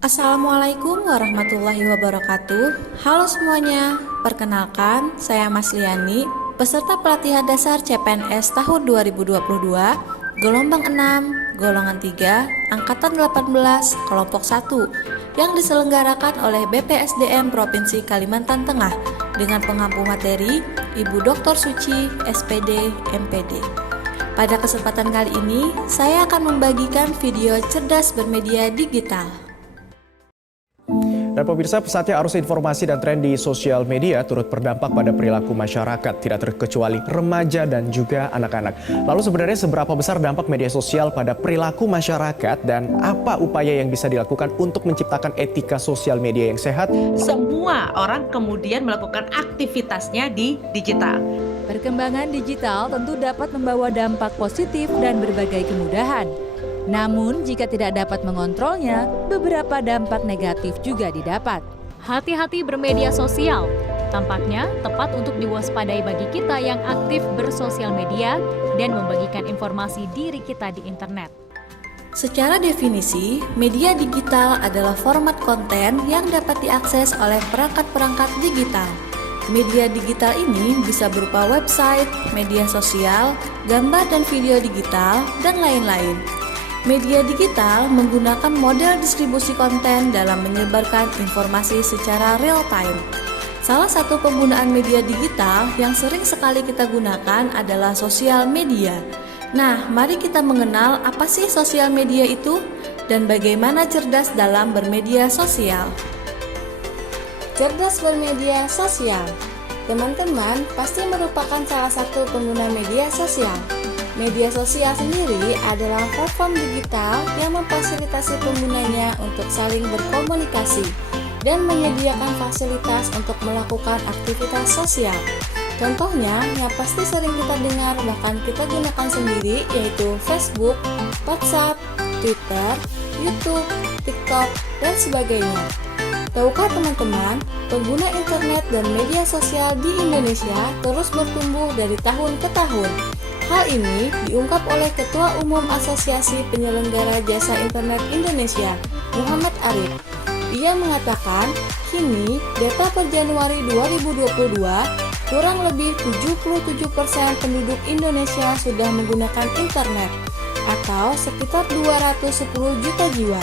Assalamualaikum warahmatullahi wabarakatuh. Halo semuanya, perkenalkan saya Mas Liani, peserta pelatihan dasar CPNS tahun 2022, gelombang 6, golongan 3, angkatan 18, kelompok 1, yang diselenggarakan oleh BPSDM Provinsi Kalimantan Tengah dengan pengampu materi Ibu Dr. Suci, SPD, MPD. Pada kesempatan kali ini, saya akan membagikan video cerdas bermedia digital. Dan pemirsa, pesatnya arus informasi dan tren di sosial media turut berdampak pada perilaku masyarakat, tidak terkecuali remaja dan juga anak-anak. Lalu sebenarnya seberapa besar dampak media sosial pada perilaku masyarakat dan apa upaya yang bisa dilakukan untuk menciptakan etika sosial media yang sehat? Semua orang kemudian melakukan aktivitasnya di digital. Perkembangan digital tentu dapat membawa dampak positif dan berbagai kemudahan. Namun, jika tidak dapat mengontrolnya, beberapa dampak negatif juga didapat. Hati-hati bermedia sosial. Tampaknya tepat untuk diwaspadai bagi kita yang aktif bersosial media dan membagikan informasi diri kita di internet. Secara definisi, media digital adalah format konten yang dapat diakses oleh perangkat-perangkat digital. Media digital ini bisa berupa website, media sosial, gambar dan video digital, dan lain-lain. Media digital menggunakan model distribusi konten dalam menyebarkan informasi secara real time. Salah satu penggunaan media digital yang sering sekali kita gunakan adalah sosial media. Nah, mari kita mengenal apa sih sosial media itu dan bagaimana cerdas dalam bermedia sosial. Cerdas bermedia sosial. Teman-teman pasti merupakan salah satu pengguna media sosial. Media sosial sendiri adalah platform digital yang memfasilitasi penggunanya untuk saling berkomunikasi dan menyediakan fasilitas untuk melakukan aktivitas sosial. Contohnya yang pasti sering kita dengar bahkan kita gunakan sendiri yaitu Facebook, WhatsApp, Twitter, YouTube, TikTok, dan sebagainya. Tahukah teman-teman, pengguna internet dan media sosial di Indonesia terus bertumbuh dari tahun ke tahun. Hal ini diungkap oleh Ketua Umum Asosiasi Penyelenggara Jasa Internet Indonesia, Muhammad Arif. Ia mengatakan, kini data per Januari 2022, kurang lebih 77% penduduk Indonesia sudah menggunakan internet, atau sekitar 210 juta jiwa.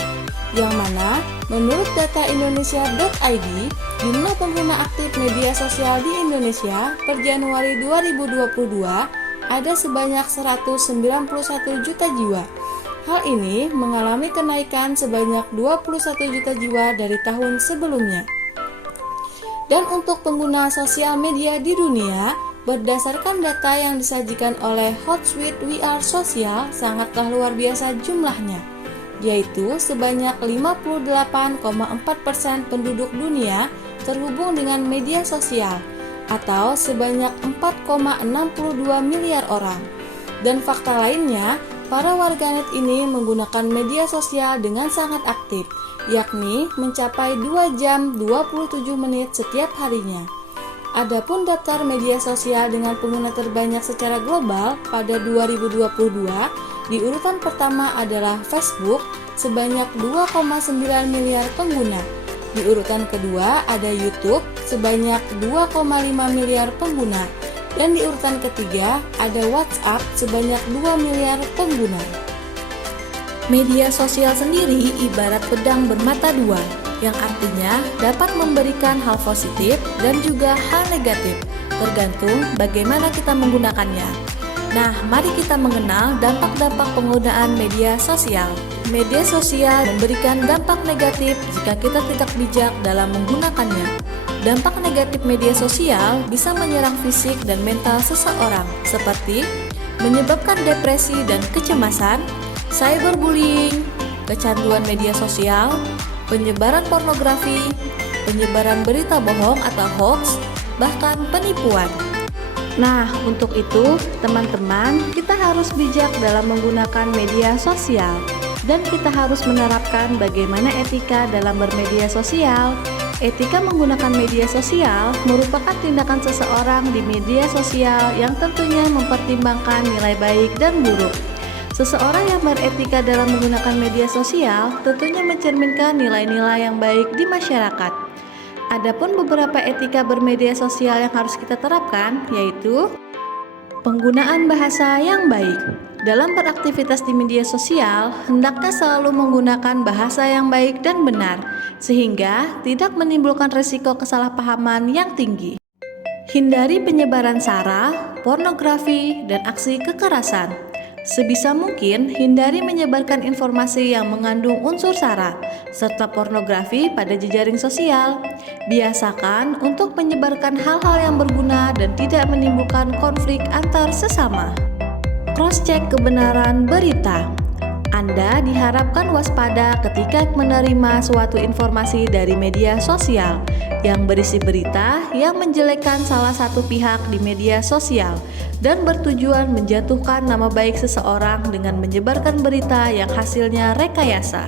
Yang mana, menurut data Indonesia.id, jumlah pengguna aktif media sosial di Indonesia per Januari 2022 ada sebanyak 191 juta jiwa. Hal ini mengalami kenaikan sebanyak 21 juta jiwa dari tahun sebelumnya. Dan untuk pengguna sosial media di dunia, berdasarkan data yang disajikan oleh Hootsuite We Are Social, sangatlah luar biasa jumlahnya, yaitu sebanyak 58,4% penduduk dunia terhubung dengan media sosial, atau sebanyak 4,62 miliar orang. Dan fakta lainnya, para warganet ini menggunakan media sosial dengan sangat aktif, yakni mencapai 2 jam 27 menit setiap harinya. Adapun daftar media sosial dengan pengguna terbanyak secara global pada 2022, di urutan pertama adalah Facebook sebanyak 2,9 miliar pengguna. Di urutan kedua ada YouTube sebanyak 2,5 miliar pengguna. Dan di urutan ketiga ada WhatsApp sebanyak 2 miliar pengguna. Media sosial sendiri ibarat pedang bermata dua, yang artinya dapat memberikan hal positif dan juga hal negatif, tergantung bagaimana kita menggunakannya. Nah, mari kita mengenal dampak-dampak penggunaan media sosial. Media sosial memberikan dampak negatif jika kita tidak bijak dalam menggunakannya. Dampak negatif media sosial bisa menyerang fisik dan mental seseorang, seperti menyebabkan depresi dan kecemasan, cyberbullying, kecanduan media sosial, penyebaran pornografi, penyebaran berita bohong atau hoax, bahkan penipuan. Nah, untuk itu, teman-teman, kita harus bijak dalam menggunakan media sosial dan kita harus menerapkan bagaimana etika dalam bermedia sosial. Etika menggunakan media sosial merupakan tindakan seseorang di media sosial yang tentunya mempertimbangkan nilai baik dan buruk. Seseorang yang beretika dalam menggunakan media sosial tentunya mencerminkan nilai-nilai yang baik di masyarakat. Adapun beberapa etika bermedia sosial yang harus kita terapkan, yaitu penggunaan bahasa yang baik. Dalam beraktivitas di media sosial, hendaknya selalu menggunakan bahasa yang baik dan benar, sehingga tidak menimbulkan risiko kesalahpahaman yang tinggi. Hindari penyebaran sara, pornografi, dan aksi kekerasan. Sebisa mungkin, hindari menyebarkan informasi yang mengandung unsur sara, serta pornografi pada jejaring sosial. Biasakan untuk menyebarkan hal-hal yang berguna dan tidak menimbulkan konflik antar sesama. Cross-check kebenaran berita. Anda diharapkan waspada ketika menerima suatu informasi dari media sosial yang berisi berita yang menjelekkan salah satu pihak di media sosial dan bertujuan menjatuhkan nama baik seseorang dengan menyebarkan berita yang hasilnya rekayasa.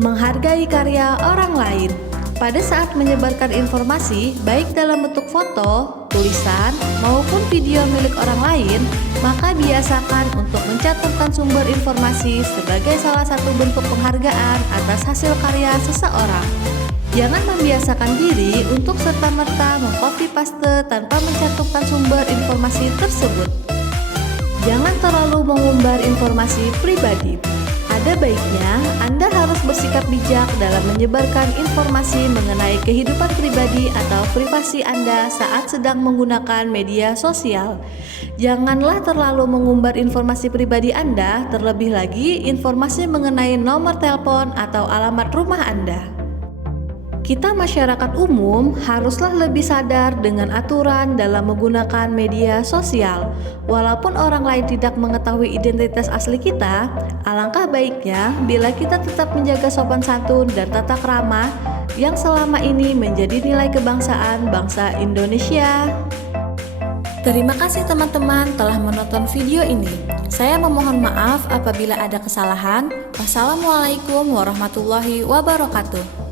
Menghargai karya orang lain. Pada saat menyebarkan informasi, baik dalam bentuk foto, tulisan, maupun video milik orang lain, maka biasakan untuk mencantumkan sumber informasi sebagai salah satu bentuk penghargaan atas hasil karya seseorang. Jangan membiasakan diri untuk serta-merta mengcopy paste tanpa mencantumkan sumber informasi tersebut. Jangan terlalu mengumbar informasi pribadi. Ada baiknya Anda harus bersikap bijak dalam menyebarkan informasi mengenai kehidupan pribadi atau privasi Anda saat sedang menggunakan media sosial. Janganlah terlalu mengumbar informasi pribadi Anda, terlebih lagi informasi mengenai nomor telepon atau alamat rumah Anda. Kita masyarakat umum haruslah lebih sadar dengan aturan dalam menggunakan media sosial. Walaupun orang lain tidak mengetahui identitas asli kita, alangkah baiknya bila kita tetap menjaga sopan santun dan tata krama yang selama ini menjadi nilai kebangsaan bangsa Indonesia. Terima kasih teman-teman telah menonton video ini. Saya memohon maaf apabila ada kesalahan. Wassalamualaikum warahmatullahi wabarakatuh.